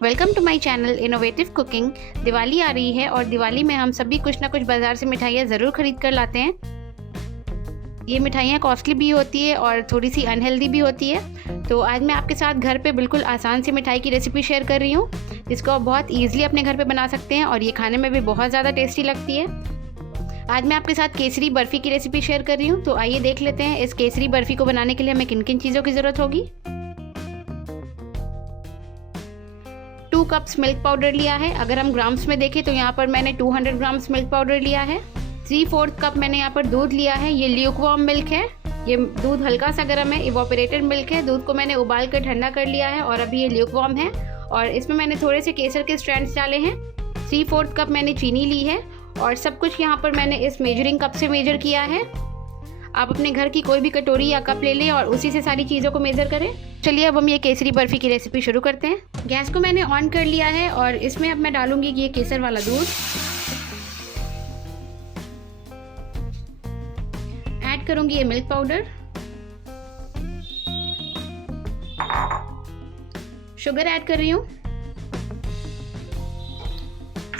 Welcome to my channel Innovative Cooking. Diwali आ रही है और दिवाली में हम सभी कुछ ना कुछ बाज़ार से मिठाइयाँ ज़रूर खरीद कर लाते हैं। ये मिठाइयाँ कॉस्टली भी होती है और थोड़ी सी अनहेल्दी भी होती है। तो आज मैं आपके साथ घर पे बिल्कुल आसान सी मिठाई की रेसिपी शेयर कर रही हूँ, जिसको आप बहुत ईजिली अपने घर पे बना सकते हैं और ये खाने में भी बहुत ज़्यादा टेस्टी लगती है। आज मैं आपके साथ केसरी बर्फ़ी की रेसिपी शेयर कर रही हूँ। तो आइए देख लेते हैं इस केसरी बर्फ़ी को बनाने के लिए हमें किन किन चीज़ों की ज़रूरत होगी। 2 कप्स मिल्क पाउडर लिया है। अगर हम ग्राम्स में देखें तो यहाँ पर मैंने 200 ग्राम्स मिल्क पाउडर लिया है। 3/4 कप मैंने यहाँ पर दूध लिया है। ये ल्यूकवार्म मिल्क है। ये दूध हल्का सा गर्म है, इवोपरेटेड मिल्क है। दूध को मैंने उबाल कर ठंडा कर लिया है और अभी ये ल्यूकवार्म है। और इसमें मैंने थोड़े से केसर के स्ट्रैंड्स डाले हैं। 3/4 कप मैंने चीनी ली है और सब कुछ यहाँ पर मैंने इस मेजरिंग कप से मेजर किया है। आप अपने घर की कोई भी कटोरी या कप ले लें और उसी से सारी चीज़ों को मेज़र करें। चलिए अब हम ये केसरी बर्फ़ी की रेसिपी शुरू करते हैं। गैस को मैंने ऑन कर लिया है और इसमें अब मैं डालूंगी ये केसर वाला दूध। ऐड करूंगी ये मिल्क पाउडर, शुगर ऐड कर रही हूँ।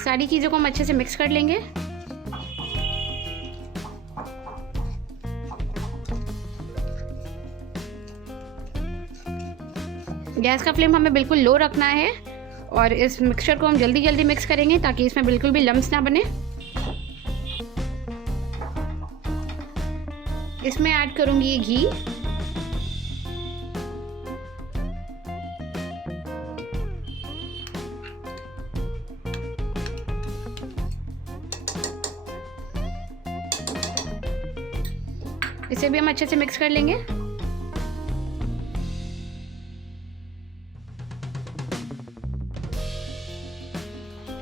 सारी चीज़ों को हम अच्छे से मिक्स कर लेंगे। गैस का फ्लेम हमें बिल्कुल लो रखना है और इस मिक्सचर को हम जल्दी जल्दी मिक्स करेंगे ताकि इसमें बिल्कुल भी लम्स ना बने। इसमें ऐड करूंगी ये घी, इसे भी हम अच्छे से मिक्स कर लेंगे।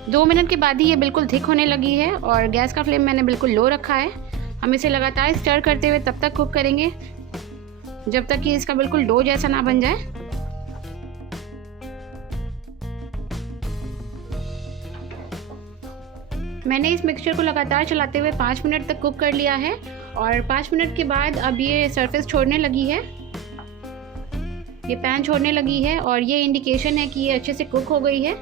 दो मिनट के बाद ही ये बिल्कुल थिक होने लगी है और गैस का फ्लेम मैंने बिल्कुल लो रखा है। हम इसे लगातार स्टर करते हुए तब तक कुक करेंगे जब तक कि इसका बिल्कुल डो जैसा ना बन जाए। मैंने इस मिक्सचर को लगातार चलाते हुए 5 मिनट तक कुक कर लिया है और 5 मिनट के बाद अब ये सरफेस छोड़ने लगी है, ये पैन छोड़ने लगी है और ये इंडिकेशन है कि ये अच्छे से कुक हो गई है।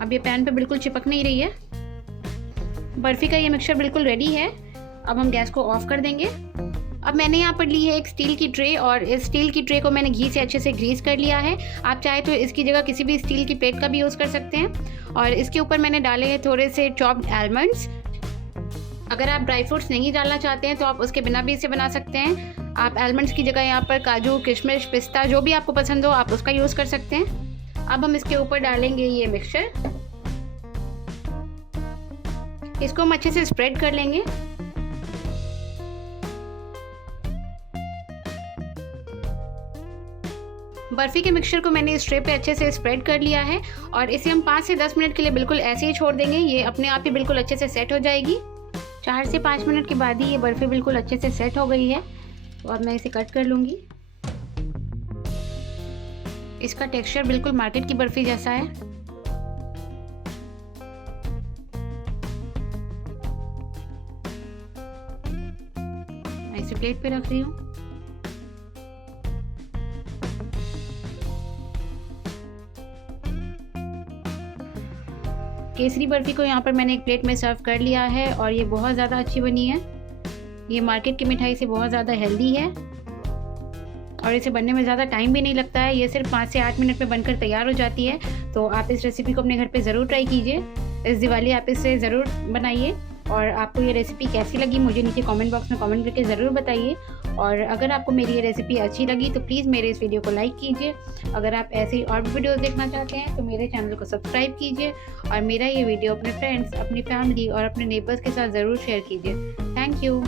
अब ये पैन पे बिल्कुल चिपक नहीं रही है। बर्फ़ी का ये मिक्सचर बिल्कुल रेडी है। अब हम गैस को ऑफ कर देंगे। अब मैंने यहाँ पर ली है एक स्टील की ट्रे और इस स्टील की ट्रे को मैंने घी से अच्छे से ग्रीस कर लिया है। आप चाहे तो इसकी जगह किसी भी स्टील की प्लेट का भी यूज़ कर सकते हैं। और इसके ऊपर मैंने डाले हैं थोड़े से चॉप्ड आलमंड्स। अगर आप ड्राई फ्रूट्स नहीं डालना चाहते हैं तो आप उसके बिना भी इसे बना सकते हैं। आप आलमंड्स की जगह यहाँ पर काजू, किशमिश, पिस्ता जो भी आपको पसंद हो आप उसका यूज़ कर सकते हैं। अब हम इसके ऊपर डालेंगे ये मिक्सचर, इसको हम अच्छे से स्प्रेड कर लेंगे। बर्फ़ी के मिक्सचर को मैंने इस ट्रे पे अच्छे से स्प्रेड कर लिया है और इसे हम 5 से 10 मिनट के लिए बिल्कुल ऐसे ही छोड़ देंगे। ये अपने आप ही बिल्कुल अच्छे से सेट हो जाएगी। 4 से 5 मिनट के बाद ही ये बर्फ़ी बिल्कुल अच्छे से सेट हो गई है। तो अब मैं इसे कट कर लूँगी। इसका टेक्सचर बिल्कुल मार्केट की बर्फ़ी जैसा है। मैं इसे प्लेट पे रख रही हूँ। केसरी बर्फ़ी को यहाँ पर मैंने एक प्लेट में सर्व कर लिया है और ये बहुत ज़्यादा अच्छी बनी है। ये मार्केट की मिठाई से बहुत ज़्यादा हेल्दी है और इसे बनने में ज़्यादा टाइम भी नहीं लगता है। ये सिर्फ 5 से 8 मिनट में बनकर तैयार हो जाती है। तो आप इस रेसिपी को अपने घर पे ज़रूर ट्राई कीजिए। इस दिवाली आप इसे ज़रूर बनाइए और आपको ये रेसिपी कैसी लगी मुझे नीचे कमेंट बॉक्स में कमेंट करके ज़रूर बताइए। और अगर आपको मेरी ये रेसिपी अच्छी लगी तो प्लीज़ मेरे इस वीडियो को लाइक कीजिए। अगर आप ऐसे ही और भी वीडियोस देखना चाहते हैं तो मेरे चैनल को सब्सक्राइब कीजिए और मेरा ये वीडियो अपने फ्रेंड्स, अपनी फैमिली और अपने नेबर्स के साथ ज़रूर शेयर कीजिए। Thank you.